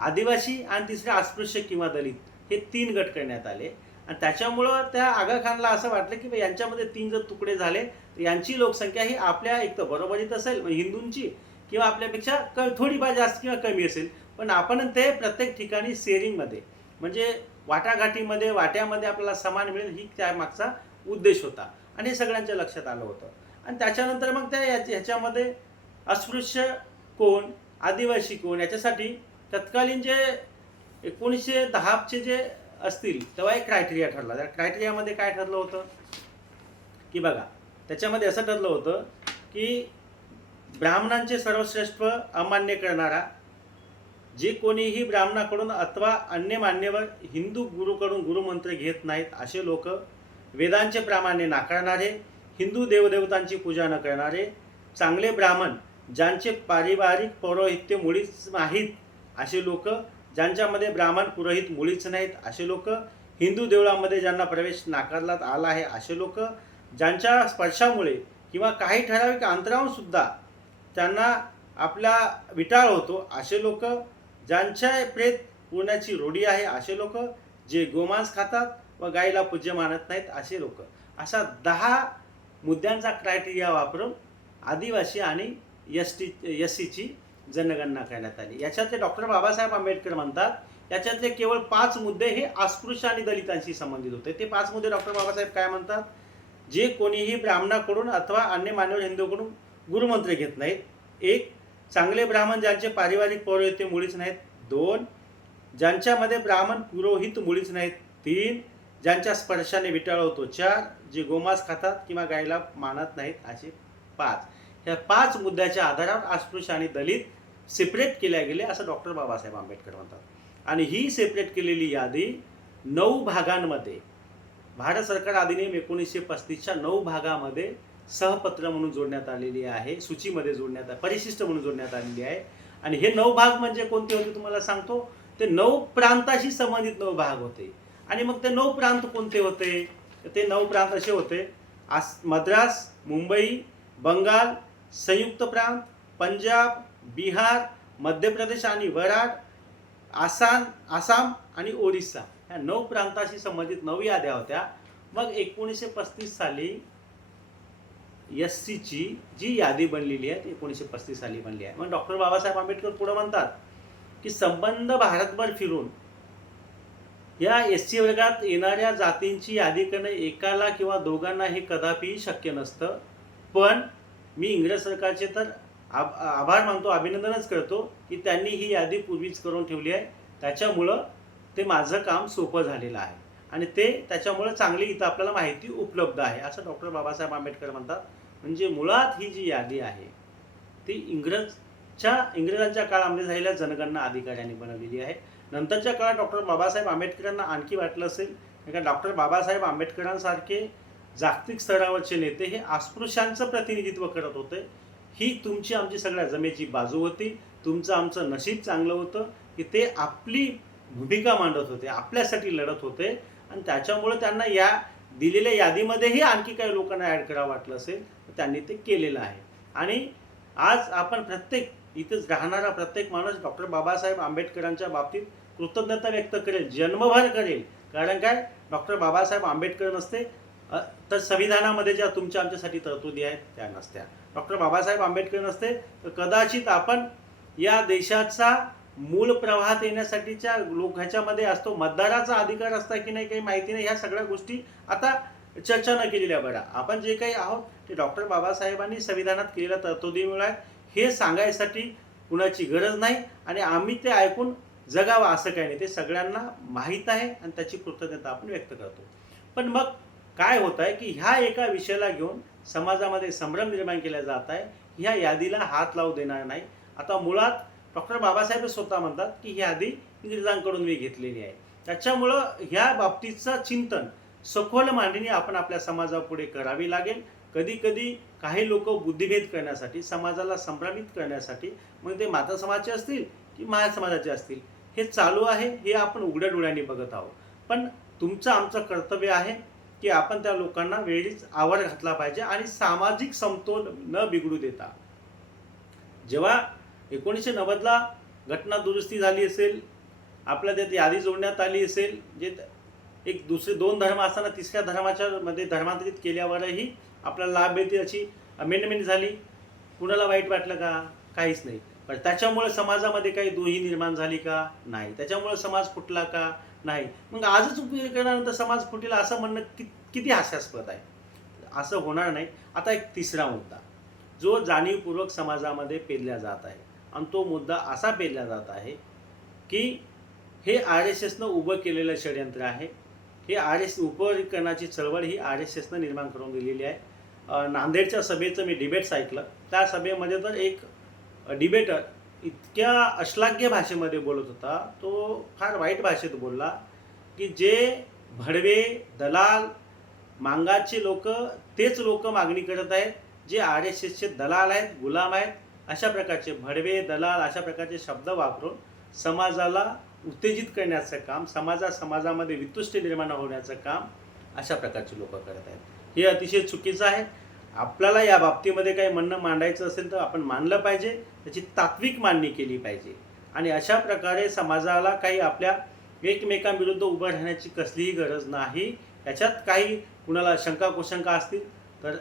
आदिवासी आणि तिसरा अस्पृश्य किंवा दलित हे 3 गट करण्यात आले. आणि त्याच्यामुळं त्या आगा खानला असं वाटलं की यांच्यामध्ये 3 जर तुकडे झाले तर यांची लोकसंख्या ही आपल्या एक तर बरोबरीत असेल हिंदूंची, किंवा आपल्यापेक्षा थोडीफार जास्त किंवा कमी असेल, पण आपण ते प्रत्येक ठिकाणी शेअरिंगमध्ये म्हणजे वाटाघाटीमध्ये वाट्यामध्ये आपल्याला समान मिळेल ही त्यामागचा उद्देश होता. आणि हे सगळ्यांच्या लक्षात आलं होतं. आणि त्याच्यानंतर मग त्या ह्याच्यामध्ये अस्पृश्य कोण, आदिवासी कोण, याच्यासाठी तत्कालीन जे 1910चे जे असतील तेव्हा एक क्रायटेरिया ठरला. त्या क्रायटेरियामध्ये काय ठरलं होतं की बघा, त्याच्यामध्ये असं ठरलं होतं की ब्राह्मणांचे सर्वश्रेष्ठ अमान्य करणारा, जे कोणीही ब्राह्मणाकडून अथवा अन्य मान्यवर हिंदू गुरुकडून गुरुमंत्र घेत नाहीत असे लोक, वेदांचे प्रामाण्य नाकारणारे, हिंदू देवदेवतांची पूजा न करणारे, चांगले ब्राह्मण ज्यांचे पारिवारिक पौरोहित्य मुळीच नाहीत असे लोक, ज्यांच्यामध्ये ब्राह्मण पुरोहित मुळीच नाहीत असे लोक, हिंदू देवळामध्ये ज्यांना प्रवेश नाकारण्यात आला आहे असे लोक, ज्यांच्या स्पर्शामुळे किंवा काही ठराविक अंतरावरून सुद्धा त्यांना आपला विटाळ होतो असे लोक, ज्यांच्या प्रेत पुरण्याची रूढी आहे असे लोक, जे गोमांस खातात व गायीला पूज्य मानत नाहीत असे लोक, अशा 10 मुद्द्यांचा क्रायटेरिया वापरून आदिवासी आणि एससीची जनगणना करण्यात आली. याच्यातले डॉक्टर बाबासाहेब आंबेडकर म्हणतात याच्यातले केवळ 5 मुद्दे हे अस्पृश्य आणि दलितांशी संबंधित होते. ते 5 मुद्दे डॉक्टर बाबासाहेब काय म्हणतात, जे कोणीही ब्राह्मणाकडून अथवा अन्य मानव हिंदूकडून गुरुमंत्र घेत नाहीत. 1. चांगले ब्राह्मण ज्यांचे पारिवारिक पौरोहित्य मुळीच नाहीत. 2. ज्यांच्यामध्ये ब्राह्मण पुरोहित मुळीच नाहीत. 3. ज्यांच्या स्पर्शाने विटाळ होतो. 4. जे गोमांस खातात किंवा गायीला मानत नाहीत असे 5. ह्या 5 मुद्द्याच्या आधारावर अस्पृश्य आणि दलित सेपरेट केल्या गेले असं डॉक्टर बाबासाहेब आंबेडकर म्हणतात. आणि ही सेपरेट केलेली यादी 9 भागांमध्ये, भारत सरकार अधिनियम 1935च्या 9 भागामध्ये सहपत्र म्हणून जोडण्यात आलेली आहे, सूचीमध्ये परिशिष्ट म्हणून जोडण्यात आलेली आहे. आणि हे 9 भाग म्हणजे कोणते होते तुम्हाला सांगतो. ते 9 प्रांताशी संबंधित 9 भाग होते. आणि मग ते 9 प्रांत कोणते होते? ते 9 प्रांत असे होते: मद्रास, मुंबई, बंगाल, संयुक्त प्रांत, पंजाब, बिहार, मध्य प्रदेश आणि वराड, आसाम आणि ओरिसा. ह्या 9 प्रांताशी संबंधित 9 याद्या होत्या. मग 1935 साली SCची जी यादी बनलेली आहे ती 1935 साली बनली आहे. मग डॉक्टर बाबासाहेब आंबेडकर पुढे म्हणतात की संबंध भारतभर फिरून या SC वर्गात येणाऱ्या जातींची यादी करणे एकाला किंवा दोघांना हे कदापिही शक्य नसतं. पण मी इंग्रज सरकारचे तर आभार मानतो, अभिनंदनच करतो की त्यांनी ही यादी पूर्वीच करून ठेवली आहे. त्याच्यामुळं ते माझं काम सोपं झालेलं आहे आणि त्याच्यामुळे चांगली इथं आपल्याला माहिती उपलब्ध आहे असं डॉक्टर बाबासाहेब आंबेडकर म्हणतात. म्हणजे मुळात ही जी यादी आहे ती इंग्रजांच्या काळामध्ये झालेल्या जनगणना अधिकाऱ्यांनी बनवलेली आहे. नंतरच्या काळात डॉक्टर बाबासाहेब आंबेडकरांना आणखी वाटलं असेल का डॉक्टर बाबासाहेब आंबेडकरांसारखे जागतिक स्तरावरचे नेते हे अस्पृश्यांचं प्रतिनिधित्व करत होते. ही तुमची आमची सगळ्या जमेची बाजू होती. तुमचं आमचं नशीब चांगलं होतं की ते आपली भूमिका मांडत होते, आपल्यासाठी लढत होते. आणि त्याच्यामुळे त्यांना या दिलेल्या यादीमध्येही आणखी काही लोकांना ॲड करावं वाटलं असेल तर त्यांनी ते केलेलं आहे. आणि आज आपण इथेच राहणारा प्रत्येक माणूस डॉक्टर बाबासाहेब आंबेडकरांच्या बाबतीत कृतज्ञता व्यक्त करेल, जन्मभर करेल. कारण काय, डॉक्टर बाबासाहेब आंबेडकर नसते तर संविधानामध्ये ज्या तुमच्या आमच्यासाठी तरतुदी आहेत त्या नसत्या. डॉक्टर बाबासाहेब आंबेडकर नसते तर कदाचित आपण या देशाचा मूळ प्रवाहात येण्यासाठीच्या ह्याच्यामध्ये असतो, मतदाराचा अधिकार असता की नाही काही माहिती नाही. ह्या सगळ्या गोष्टी आता चर्चा न केलेल्या बऱ्या. आपण जे काही आहोत ते डॉक्टर बाबासाहेबांनी संविधानात केलेल्या तरतुदीमुळे हे सांगायसाठी कुणाची गरज नाही. आणि आम्ही ते ऐकून जगावं असं काही नाही, ते सगळ्यांना माहीत आहे आणि त्याची कृतज्ञता आपण व्यक्त करतो. पण मग काय होत आहे की ह्या एका विषयाला घेऊन समाजामध्ये संभ्रम निर्माण केला जात आहे. ह्या यादीला हात लावू देणार नाही. आता मुळात डॉक्टर बाबासाहेब स्वतः म्हणतात की ही यादी इंग्रजांकडून मी घेतलेली आहे. त्याच्यामुळं ह्या बाबतीचं चिंतन, सखोल मांडणी आपण आपल्या समाजापुढे करावी लागेल. कधी कधी काही लोक बुद्धिभेद करण्यासाठी, समाजाला संभ्रमित करण्यासाठी, मग ते माता समाजाचे असतील की महार समाजाचे असतील, हे चालू आहे, हे आपण उघड्या डोळ्यांनी बघत आहोत. पण तुमचं आमचं कर्तव्य आहे की आपण त्या लोकांना वेळीच आवर घातला पाहिजे आणि सामाजिक समतोल न बिघडू देता. जेव्हा 1990ला घटना दुरुस्ती झाली असेल, आपल्या त्यात यादी जोडण्यात आली असेल, जे एक दुसरे 2 धर्म असताना तिसऱ्या धर्माच्या मध्ये धर्मांतरित केल्यावरही आपल्याला लाभ मिळते अशी अमेंडमेंट झाली. कुणाला वाईट वाटलं का? काहीच नाही. पण त्याच्यामुळे समाजामध्ये काही दुही निर्माण झाली का? नाही. त्याच्यामुळे समाज फुटला का? नाही. मग आजच उपयोग केल्यानंतर समाज फुटेल असं म्हणणं किती हास्यास्पद आहे. असं होणार नाही. आता एक तिसरा मुद्दा जो जाणीवपूर्वक समाजामध्ये पेरला जात आहे आणि तो मुद्दा असा पेरला जात आहे की हे RSSनं उभं केलेलं षडयंत्र आहे. हे उपवर्गीकरणाची चळवळ ही RSSनं निर्माण करून दिलेली आहे. नांदेडच्या सभेचं मी डिबेट्स ऐकलं. त्या सभेमध्ये तर एक डिबेटर इतक्या अश्लाघ्य भाषेमध्ये बोलत होता, तो फार वाईट भाषेत बोलला की जे भडवे, दलाल, मांगाचे लोक, तेच लोक मागणी करत आहेत जे RSSचे दलाल आहेत, गुलाम आहेत. अशा प्रकारचे भडवे, दलाल अशा प्रकारचे शब्द वापरून समाजाला उत्तेजित करण्याचं काम, समाजामध्ये वितुष्ट निर्माण होण्याचं काम अशा प्रकारचे लोक करत आहेत. हे अतिशय चुकीचं आहे. आपल्याला या बाबतीमध्ये काही म्हणणं मांडायचं असेल तर आपण मांडलं पाहिजे, त्याची तात्विक मांडणी केली पाहिजे. आणि अशा प्रकारे समाजाला काही आपल्या एकमेकांविरुद्ध उभं राहण्याची कसलीही गरज नाही. याच्यात काही कुणाला शंका कुशंका असतील तर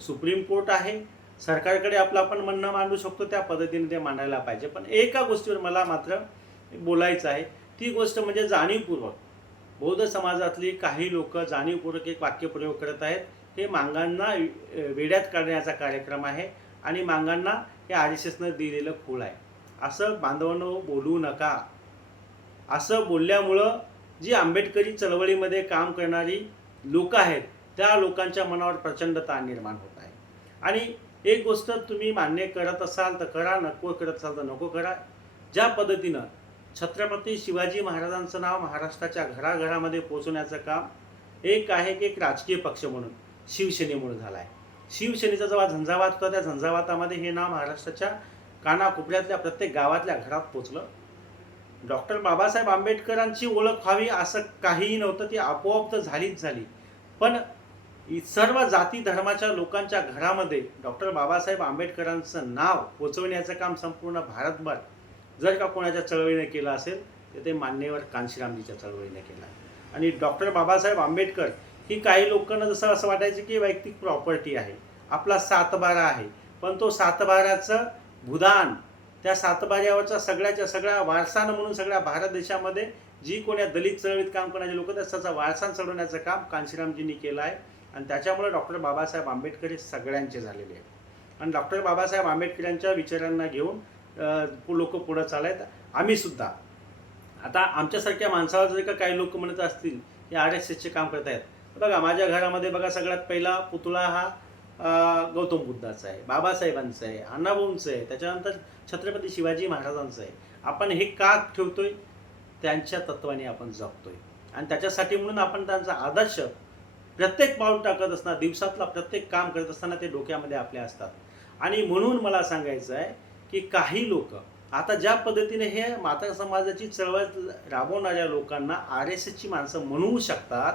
सुप्रीम कोर्ट आहे, सरकारकडे आपलं आपण म्हणणं मांडू शकतो, त्या पद्धतीने ते मांडायला पाहिजे. पण एका गोष्टीवर मला मात्र बोलायचं आहे, ती गोष्ट म्हणजे जाणीवपूर्वक बौद्ध समाजातली काही लोक जाणीवपूर्वक एक वाक्यप्रयोग करत आहेत. हे मांगांना वेड्यात काढण्याचा कार्यक्रम आहे आणि मांगांना हे RSSनं दिलेलं खूळ आहे. असं बांधवांनो बोलू नका. असं बोलल्यामुळं जी आंबेडकरी चळवळीमध्ये काम करणारी लोक आहेत त्या लोकांच्या मनावर प्रचंड ताण निर्माण होत आहे. आणि एक गोष्ट तुम्ही मान्य करत असाल तर करा, नको करत असाल तर नको करा. ज्या पद्धतीनं छत्रपती शिवाजी महाराजांचं नाव महाराष्ट्राच्या घराघरामध्ये पोहोचवण्याचं काम एक आहे की एक राजकीय पक्ष म्हणून शिवसेनेमुळे झाला आहे. शिवसेनेचा जेव्हा झंझावात होता त्या झंझावातामध्ये हे नाव महाराष्ट्राच्या कानाकोपऱ्यातल्या प्रत्येक गावातल्या घरात पोचलं. डॉक्टर बाबासाहेब आंबेडकरांची ओळख व्हावी असं काहीही नव्हतं, ती आपोआप तर झालीच झाली. पण सर्व जाती धर्माच्या लोकांच्या घरामध्ये डॉक्टर बाबासाहेब आंबेडकरांचं नाव पोचवण्याचं काम संपूर्ण भारतभर जर का कोणाच्या चळवळीने केलं असेल तर ते मान्यवर कांशीरामजीच्या चळवळीने केला. आणि डॉक्टर बाबासाहेब आंबेडकर ही काही लोकांना जसं असं वाटायचं की वैयक्तिक प्रॉपर्टी आहे, आपला सातबारा आहे, पण तो सातबाऱ्याचं भूदान, त्या सातबाऱ्यावरचा सगळ्याच्या सगळ्या वारसानं म्हणून सगळ्या भारत देशामध्ये जी कोण्या दलित चळवळीत काम करणारे लोक त्याचा वारसा चढवण्याचं काम कांशीरामजींनी केलं आहे. आणि त्याच्यामुळे डॉक्टर बाबासाहेब आंबेडकर हे सगळ्यांचे झालेले आहेत. आणि डॉक्टर बाबासाहेब आंबेडकरांच्या विचारांना घेऊन लोक पुढं चालत. आम्ही सुद्धा आता आमच्यासारख्या माणसावर जर का काही लोक म्हणत असतील की RSSचे काम करत आहेत, बघा माझ्या घरामध्ये बघा सगळ्यात पहिला पुतळा हा गौतम बुद्धाचा आहे, बाबासाहेबांचा आहे, अण्णाभाऊंचं आहे, त्याच्यानंतर छत्रपती शिवाजी महाराजांचं आहे. आपण हे का ठेवतोय? त्यांच्या तत्वाने आपण जगतोय आणि त्याच्यासाठी म्हणून आपण त्यांचा आदर्श प्रत्येक पाऊल टाकत असताना, दिवसातला प्रत्येक काम करत असताना ते डोक्यामध्ये आपल्या असतात. आणि म्हणून मला सांगायचं आहे की काही लोक आता ज्या पद्धतीने हे माता समाजाची चळवळ राबवणाऱ्या लोकांना RSSची माणसं म्हणू शकतात,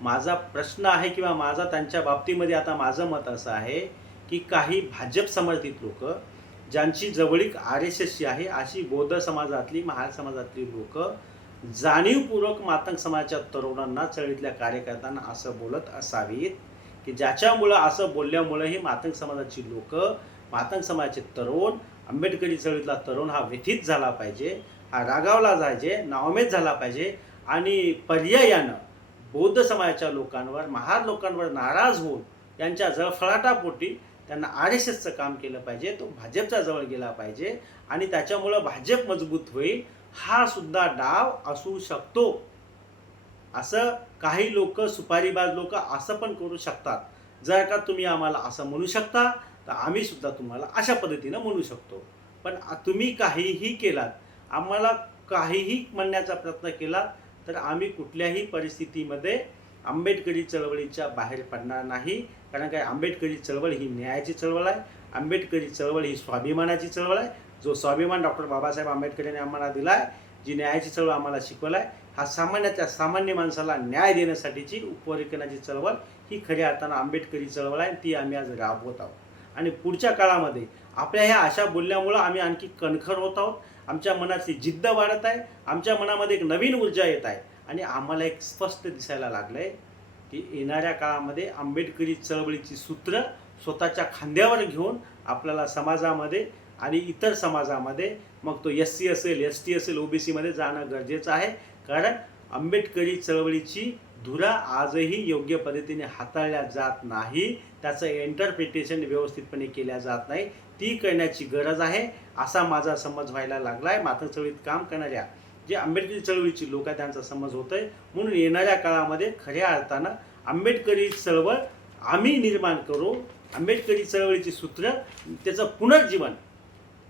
माझा प्रश्न आहे किंवा माझा त्यांच्या बाबतीमध्ये आता माझं मत असं आहे की काही भाजप समर्थित लोक ज्यांची जवळीक RSSची आहे अशी बौद्ध समाजातली, महार समाजातली लोक जाणीवपूर्वक मातंग समाजाच्या तरुणांना, चळवळीतल्या कार्यकर्त्यांना असं बोलत असावीत की ज्याच्यामुळं असं बोलल्यामुळं ही मातंग समाजाची लोक, मातंग समाजाचे तरुण, आंबेडकरी चळवळीतला तरुण हा व्यथित झाला पाहिजे, हा रागावला जायचे, नावमेद झाला पाहिजे आणि पर्यायानं बौद्ध समाजाच्या लोकांवर, महार लोकांवर नाराज होऊन त्यांच्या जळफळाटापोटी त्यांना RSSचं काम केलं पाहिजे, तो भाजपच्या जवळ गेला पाहिजे आणि त्याच्यामुळं भाजप मजबूत होईल. हा सुद्धा डाव असू शकतो. असं काही लोक, सुपारीबाज लोक असं पण करू शकतात. जर का तुम्ही आम्हाला असं म्हणू शकता तर आम्ही सुद्धा तुम्हाला अशा पद्धतीनं म्हणू शकतो. पण तुम्ही काहीही केलात, आम्हाला काहीही म्हणण्याचा प्रयत्न केला तर आम्ही कुठल्याही परिस्थितीमध्ये आंबेडकरी चळवळीच्या बाहेर पडणार नाही. कारण काय, आंबेडकरी चळवळ ही न्यायाची चळवळ आहे, आंबेडकरी चळवळ ही स्वाभिमानाची चळवळ आहे. जो स्वाभिमान डॉक्टर बाबासाहेब आंबेडकर यांनी आम्हाला दिला आहे, जी न्यायाची चळवळ आम्हाला शिकवला आहे, हा सामान्याच्या सामान्य माणसाला न्याय देण्यासाठीची उपरिकरणाची चळवळ ही खऱ्या अर्थानं आंबेडकरी चळवळ आहे. ती आम्ही आज राबवत आहोत. आणि पुढच्या काळामध्ये आपल्या ह्या अशा बोलल्यामुळं आम्ही आणखी कणखर होत आहोत. आमच्या मनाची जिद्द वाढत आहे, आमच्या मनामध्ये एक नवीन ऊर्जा येत आहे आणि आम्हाला एक स्पष्ट दिसायला लागलं आहे की येणाऱ्या काळामध्ये आंबेडकरी चळवळीची सूत्र स्वतःच्या खांद्यावर घेऊन आपल्याला समाजामध्ये आणि इतर समाजामध्ये, मग तो SC असेल, ST असेल, OBCमध्ये जाणं गरजेचं आहे. कारण आंबेडकरी चळवळीची धुरा आजही योग्य पद्धतीने हाताळल्या जात नाही, त्याचं इंटरप्रिटेशन व्यवस्थितपणे केल्या जात नाही. ती करण्याची गरज आहे असा माझा समज व्हायला लागला आहे. मातंग चळवळीत काम करणाऱ्या जे आंबेडकरी चळवळीची लोक आहेत त्यांचा समज होत आहे. म्हणून येणाऱ्या काळामध्ये खऱ्या अर्थानं आंबेडकरी चळवळ आम्ही निर्माण करू. आंबेडकरी चळवळीची सूत्र, त्याचं पुनर्जीवन,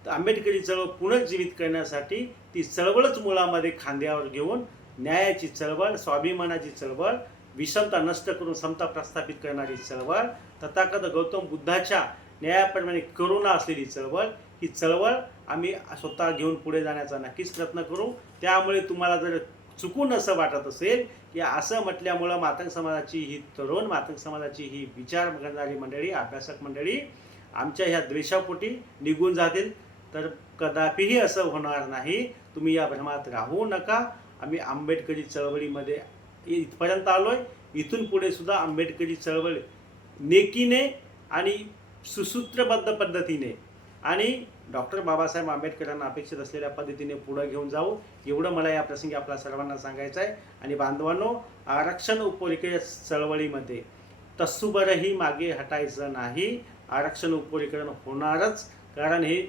आंबेडकरी चळवळ पुनर्जीवित करण्यासाठी ती चळवळच मुळामध्ये खांद्यावर घेऊन न्यायाची चळवळ, स्वाभिमानाची चळवळ, विषमता नष्ट करून समता प्रस्थापित करणारी चळवळ, तथागत गौतम बुद्धाच्या न्यायाप्रमाणे करुणा असलेली चळवळ, ही चळवळ आम्ही स्वतः घेऊन पुढे जाण्याचा नक्कीच प्रयत्न करू. त्यामुळे तुम्हाला जर चुकून असं वाटत असेल की असं म्हटल्यामुळं मातंग समाजाची ही तरुण, मातंग समाजाची ही विचार करणारी मंडळी, अभ्यासक मंडळी आमच्या ह्या द्वेषापोटी निघून जातील, तर कदापिही असं होणार नाही. तुम्ही या भ्रमात राहू नका. आम्ही आंबेडकरी चळवळीमध्ये इथपर्यंत आलो आहे. इथून पुढे सुद्धा आंबेडकरी चळवळ नेकीने आणि सुसूत्रबद्ध पद्धतीने आणि डॉक्टर बाबासाहेब आंबेडकरांना अपेक्षित असलेल्या पद्धतीने पुढे घेऊन जाऊ, एवढं मला या प्रसंगी आपल्या सर्वांना सांगायचं आहे. आणि बांधवांनो, आरक्षण उपरिकर चळवळीमध्ये तत्सुबरही मागे हटायचं नाही. आरक्षण उपरिकरण होणारच, कारण हे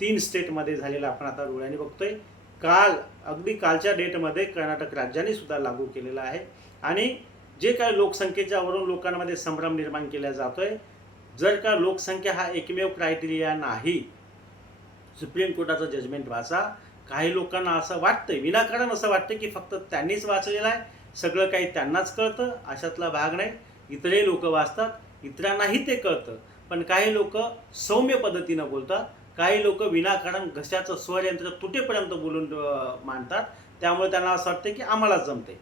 3 स्टेटमध्ये झालेलं आपण आता डोळ्यांनी बघतोय. अगदी कालच्या डेटमध्ये कर्नाटक राज्याने सुद्धा लागू केलेलं आहे. आणि जे काही लोकसंख्येच्या वरून लोकांमध्ये संभ्रम निर्माण केला जातोय, जर का लोकसंख्या हा एकमेव क्रायटेरिया नाही, सुप्रीम कोर्टाचं जजमेंट वाचा. काही लोकांना असं वाटतंय, विनाकारण असं वाटतं की फक्त त्यांनीच वाचलेलं आहे, सगळं काही त्यांनाच कळतं. अशातला भाग नाही. इतरही लोक वाचतात, इतरांनाही ते कळतं. पण काही लोक सौम्य पद्धतीनं बोलतात, काही लोक विनाकारण घशाचं स्वरयंत्र तुटेपर्यंत बोलून मांडतात. त्यामुळे त्यांना असं वाटतं की आम्हालाच जमते.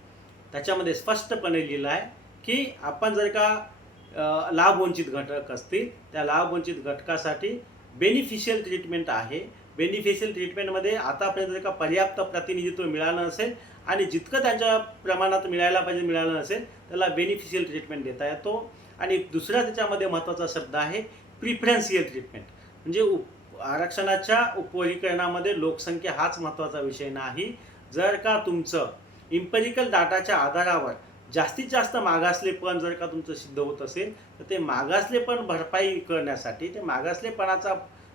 त्याच्यामध्ये स्पष्टपणे लिहिलं आहे की आपण जर का लाभवंचित घटक असतील, त्या लाभवंचित घटकासाठी बेनिफिशियल ट्रीटमेंट आहे. बेनिफिशियल ट्रीटमेंटमध्ये आतापर्यंत जर का पर्याप्त प्रतिनिधित्व मिळालं नसेल आणि जितकं त्यांच्या प्रमाणात मिळायला पाहिजे मिळालं नसेल, त्याला बेनिफिशियल ट्रीटमेंट देता येतो. आणि दुसरा त्याच्यामध्ये महत्त्वाचा शब्द आहे प्रिफरन्शियल ट्रीटमेंट. म्हणजे आरक्षणाच्या उपवर्गीकरणामध्ये लोकसंख्या हाच महत्त्वाचा विषय नाही. जर का तुमचं इम्पेरिकल डाटाच्या आधारावर जास्तीत जास्त मागासलेपण जर का तुमचं सिद्ध होत असेल, तर ते मागासलेपण भरपाई करण्यासाठी, ते मागासलेपणाचा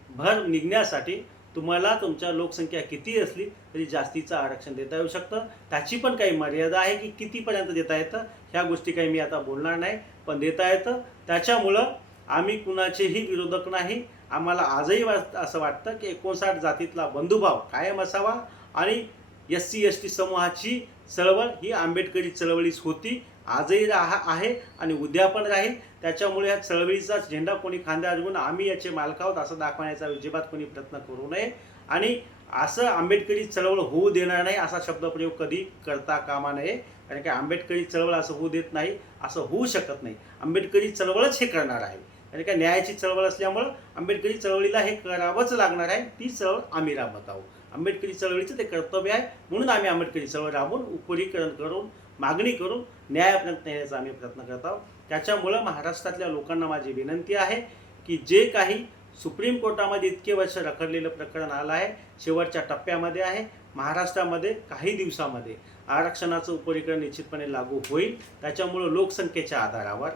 भर निघण्यासाठी तुम्हाला तुमच्या लोकसंख्या किती असली तरी जास्तीचं आरक्षण देता येऊ शकतं. त्याची पण काही मर्यादा आहे की कितीपर्यंत देता येतं, ह्या गोष्टी काही मी आता बोलणार नाही, पण देता येतं. त्याच्यामुळं आम्ही कुणाचेही विरोधक नाही. आम्हाला आजही असं वाटतं की 59 जातीतला बंधुभाव कायम असावा आणि SC ST समूहाची चळवळ ही आंबेडकरी चळवळीच होती, आजही आहे आणि उद्या पण राहील. त्याच्यामुळे या चळवळीचा झेंडा कोणी खांद्यावर घेऊन आम्ही याचे मालक आहोत असं दाखवण्याचा अजिबात कोणी प्रयत्न करू नये. आणि असं आंबेडकरी चळवळ होऊ देणार नाही असा शब्दप्रयोग कधी करता कामा नये. कारण की आंबेडकरी चळवळ असं होऊ देत नाही, असं होऊ शकत नाही. आंबेडकरी चळवळच हे करणार आहे. कारण का न्यायाची चळवळ असल्यामुळं आंबेडकरी चळवळीला हे करावंच लागणार आहे. ती चळवळ आम्ही राबवत आहोत. आंबेडकरी चळवळीचं ते कर्तव्य आहे, म्हणून आम्ही आंबेडकरी चळवळ राबवून उपरीकरण करून मागणी करून न्यायापर्यंत नेण्याचा आम्ही प्रयत्न करत आहोत. त्याच्यामुळं महाराष्ट्रातल्या लोकांना माझी विनंती आहे की जे काही सुप्रीम कोर्टामध्ये इतके वर्ष रखडलेलं प्रकरण आलं आहे, शेवटच्या टप्प्यामध्ये आहे. महाराष्ट्रामध्ये काही दिवसामध्ये आरक्षणाचं उपरीकरण निश्चितपणे लागू होईल. त्याच्यामुळं लोकसंख्येच्या आधारावर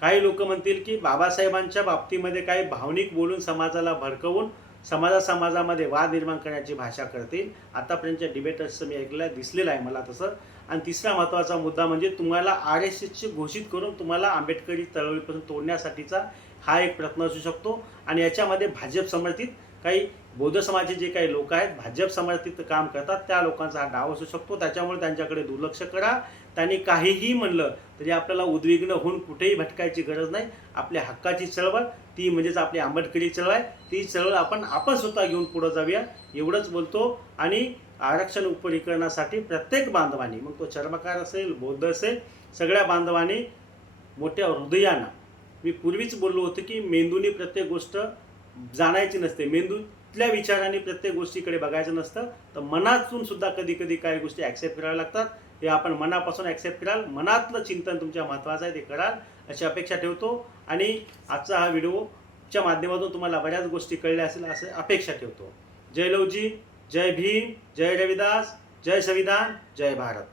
काही लोक म्हणतील की बाबासाहेबांच्या बाबतीमध्ये काही भावनिक बोलून समाजाला भडकवून समाजामध्ये वाद निर्माण करण्याची भाषा करतील. आतापर्यंतच्या डिबेटर्सचं मी ऐकलं दिसलेलं आहे मला तसं. आणि तिसरा महत्त्वाचा मुद्दा म्हणजे तुम्हाला RSSची घोषित करून तुम्हाला आंबेडकरी चळवळीपासून तोडण्यासाठीचा हा एक प्रयत्न असू शकतो. आणि याच्यामध्ये भाजप समर्थित काही बौद्ध समाजाचे जे काही लोक आहेत, भाजप समर्थित काम करतात, त्या लोकांचा हा डाव असू शकतो. त्याच्यामुळे त्यांच्याकडे दुर्लक्ष करा. त्यांनी काहीही म्हणलं तरी आपल्याला उद्विग्न होऊन कुठेही भटकायची गरज नाही. आपल्या हक्काची चळवळ ती म्हणजेच आपली आंबेडकरी चळवळ आहे, ती चळवळ आपण स्वतः घेऊन पुढं जाऊया एवढंच बोलतो. आणि आरक्षण उपरीकरणासाठी प्रत्येक बांधवांनी, मग तो चर्मकार असेल, बौद्ध असेल, सगळ्या बांधवांनी मोठ्या हृदयानं, मी पूर्वीच बोललो होतो की मेंदूने प्रत्येक गोष्ट जाणायची नसते, मेंदूतल्या विचारांनी प्रत्येक गोष्टीकडे बघायचं नसतं. तर मनातून सुद्धा कधी कधी काही गोष्टी ॲक्सेप्ट कराव्या लागतात. हे आपण मनापासून ॲक्सेप्ट कराल, मनातलं चिंतन तुमच्या महत्त्वाचं आहे, ते कराल अशी अपेक्षा ठेवतो. आणि आजचा हा व्हिडिओच्या माध्यमातून तुम्हाला बऱ्याच गोष्टी कळल्या असेल असं अपेक्षा ठेवतो. जय लवजी, जय भीम, जय रविदास, जय संविधान, जय भारत.